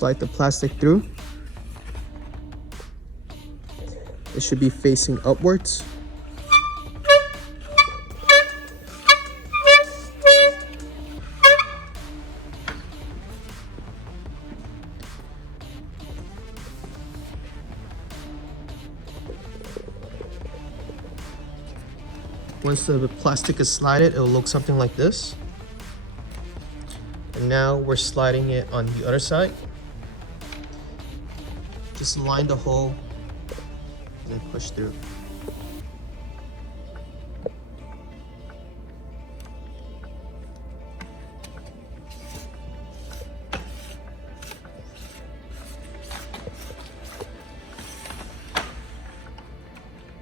Slide the plastic through. It should be facing upwards. Once the plastic is slided, it'll look something like this. And now we're sliding it on the other side. Just line the hole and then push through.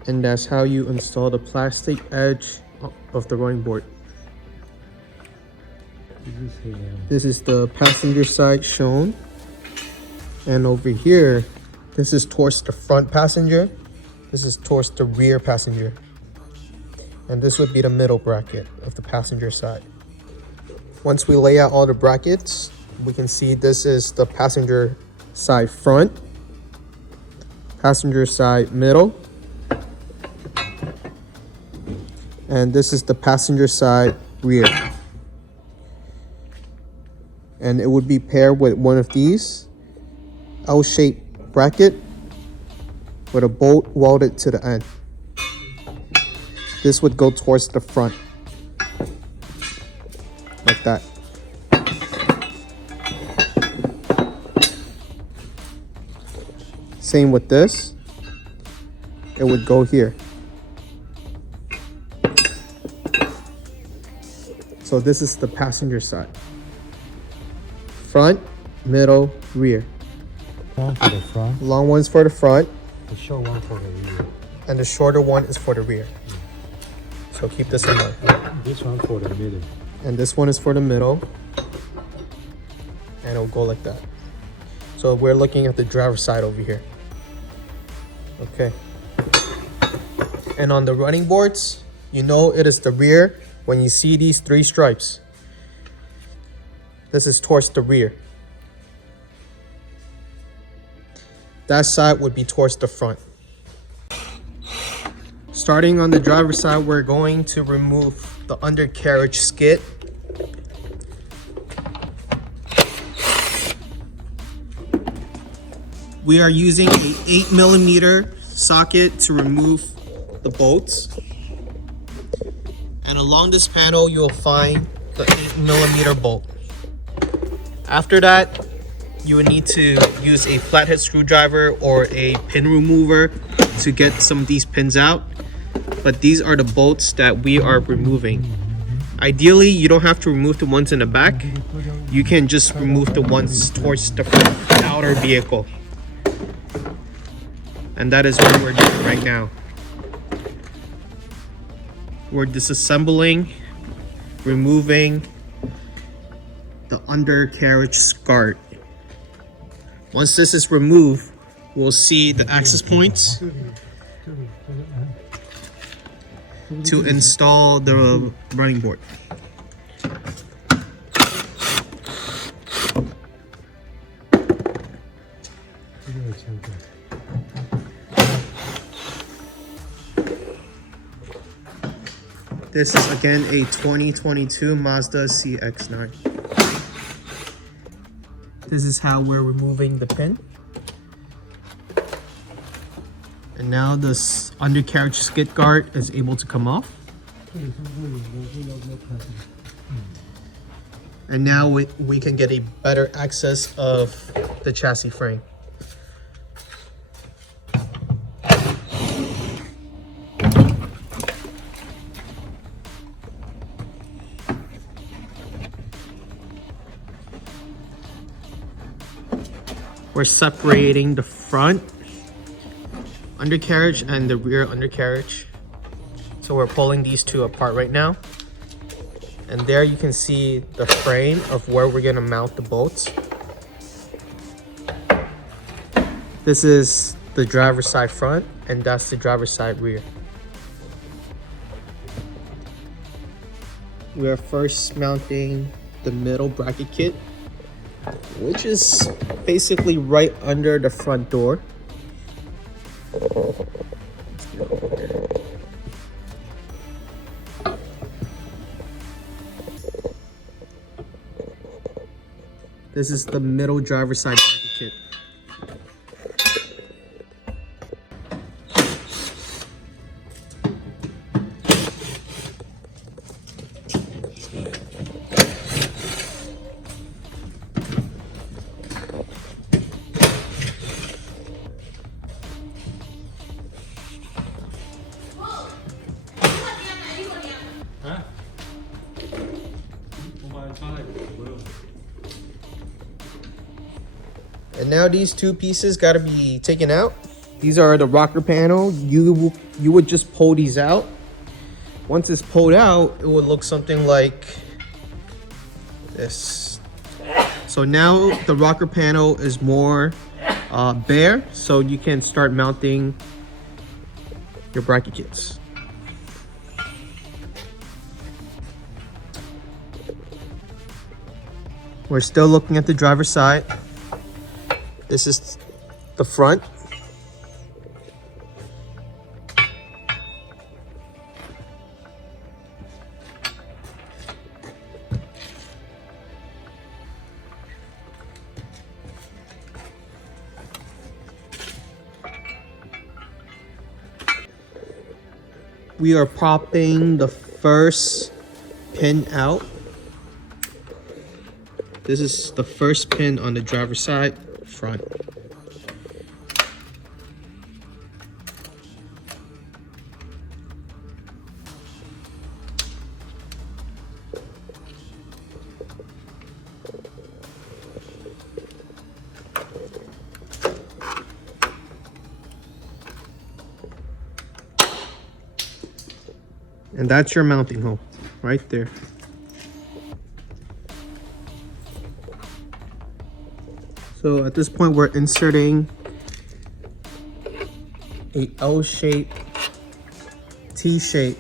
And that's how you install the plastic edge of the running board. This is the passenger side shown. And over here, this is towards the front passenger. This is towards the rear passenger. And this would be the middle bracket of the passenger side. Once we lay out all the brackets, we can see this is the passenger side front, passenger side middle, and this is the passenger side rear. And it would be paired with one of these L-shaped bracket with a bolt welded to the end. This would go towards the front, like that. Same with this, it would go here. So this is the passenger side. Front, middle, rear. Long for the front. Long one's for the front. The short one for the rear. And the shorter one is for the rear. So keep this in mind. This one for the middle. And this one is for the middle. And it'll go like that. So we're looking at the driver's side over here. Okay. And on the running boards, you know it is the rear when you see these three stripes. This is towards the rear. That side would be towards the front. Starting on the driver's side, we're going to remove the undercarriage skid. We are using an 8mm socket to remove the bolts. And along this panel, you'll find the 8mm bolt. After that, you would need to use a flathead screwdriver or a pin remover to get some of these pins out. But these are the bolts that we are removing. Ideally, you don't have to remove the ones in the back. You can just remove the ones towards the outer vehicle. And that is what we're doing right now. We're disassembling, removing the undercarriage guard. Once this is removed, we'll see the access points to install the running board. This is again a 2022 Mazda CX-9. This is how we're removing the pin. And now this undercarriage skid guard is able to come off. And now we can get a better access of the chassis frame. We're separating the front undercarriage and the rear undercarriage. So we're pulling these two apart right now. And there you can see the frame of where we're gonna mount the bolts. This is the driver's side front and that's the driver's side rear. We are first mounting the middle bracket kit. which is basically right under the front door. This is the middle driver's side bracket kit. And now these two pieces got to be taken out. These are the rocker panel. You would just pull these out. Once it's pulled out, it would look something like this. So now the rocker panel is more bare, so you can start mounting your bracket kits. We're still looking at the driver's side. This is the front. We are popping the first pin out. This is the first pin on the driver's side front. And that's your mounting hole right there. So at this point, we're inserting a L-shape, T-shape,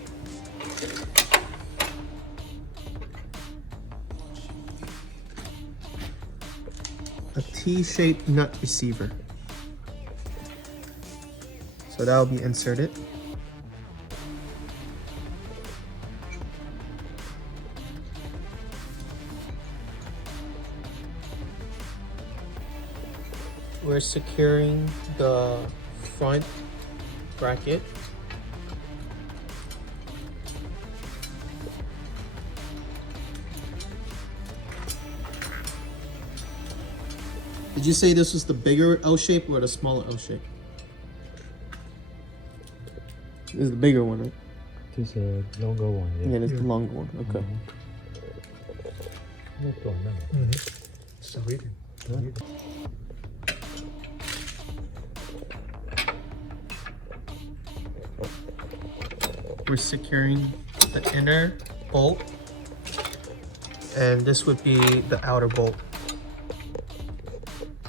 a T-shaped nut receiver. So that will be inserted. We're securing the front bracket. Did you say this was the bigger L shape or the smaller L shape? This is the bigger one, right? This is a longer one. Yeah, this is the longer one. Okay. 那短的。少一点，短一点。 We're securing the inner bolt, and this would be the outer bolt.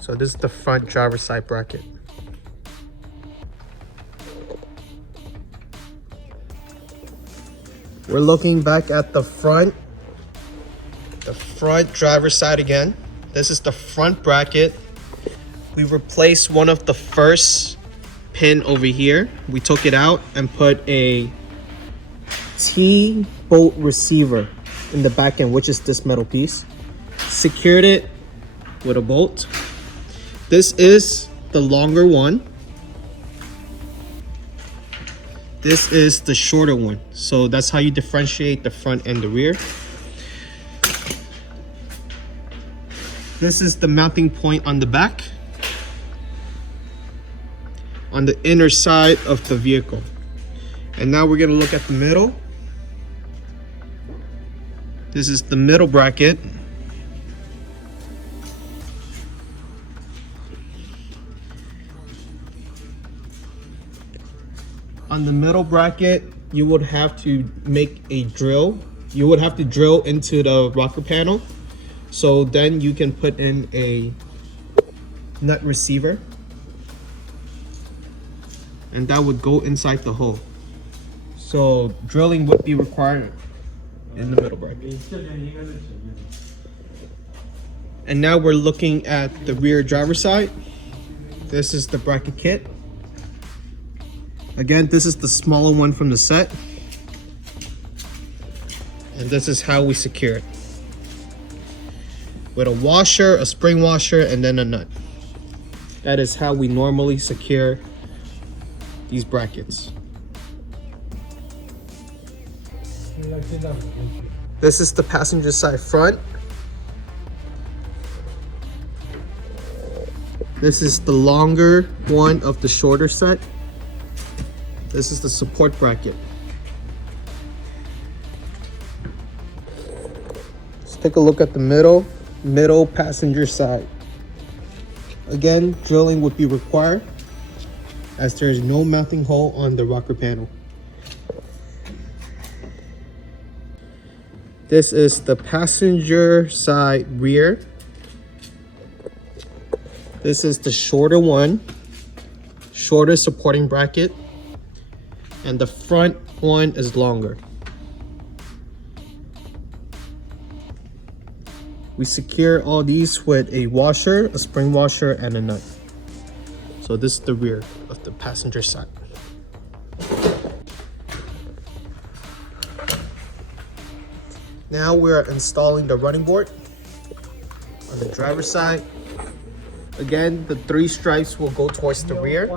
So this is the front driver's side bracket. We're looking back at the front driver's side again. This is the front bracket. We replaced one of the first pin over here. We took it out and put a T-bolt receiver in the back end, which is this metal piece. Secured it with a bolt. This is the longer one. This is the shorter one. So that's how you differentiate the front and the rear. This is the mounting point on the back, on the inner side of the vehicle. And now we're gonna look at the middle. This is the middle bracket. On the middle bracket, you would have to make a drill. You would have to drill into the rocker panel. So then you can put in a nut receiver. And that would go inside the hole. So drilling would be required in the middle bracket. And now we're looking at the rear driver side. This is the bracket kit. Again, this is the smaller one from the set. And this is how we secure it. With a washer, a spring washer, and then a nut. That is how we normally secure these brackets. This is the passenger side front. This is the longer one of the shorter set. This is the support bracket. Let's take a look at the middle passenger side. Again, drilling would be required as there is no mounting hole on the rocker panel. This is the passenger side rear. This is the shorter one, shorter supporting bracket, and the front one is longer. We secure all these with a washer, a spring washer, and a nut. So this is the rear of the passenger side. Now we're installing the running board on the driver's side. Again, the 3 stripes will go towards the rear.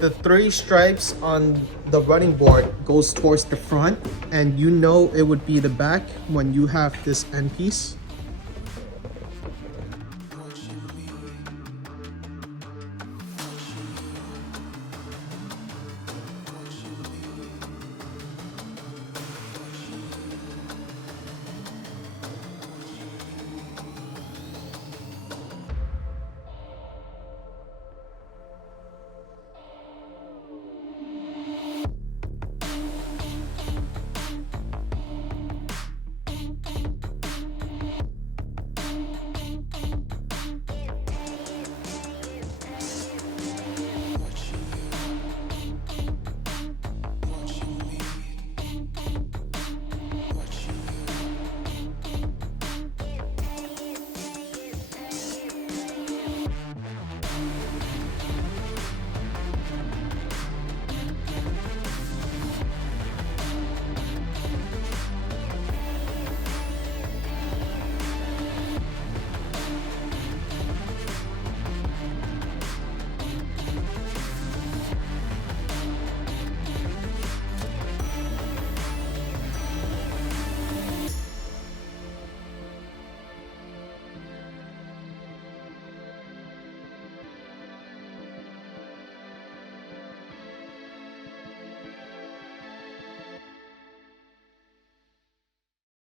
The 3 stripes on the running board goes towards the front, and you know it would be the back when you have this end piece.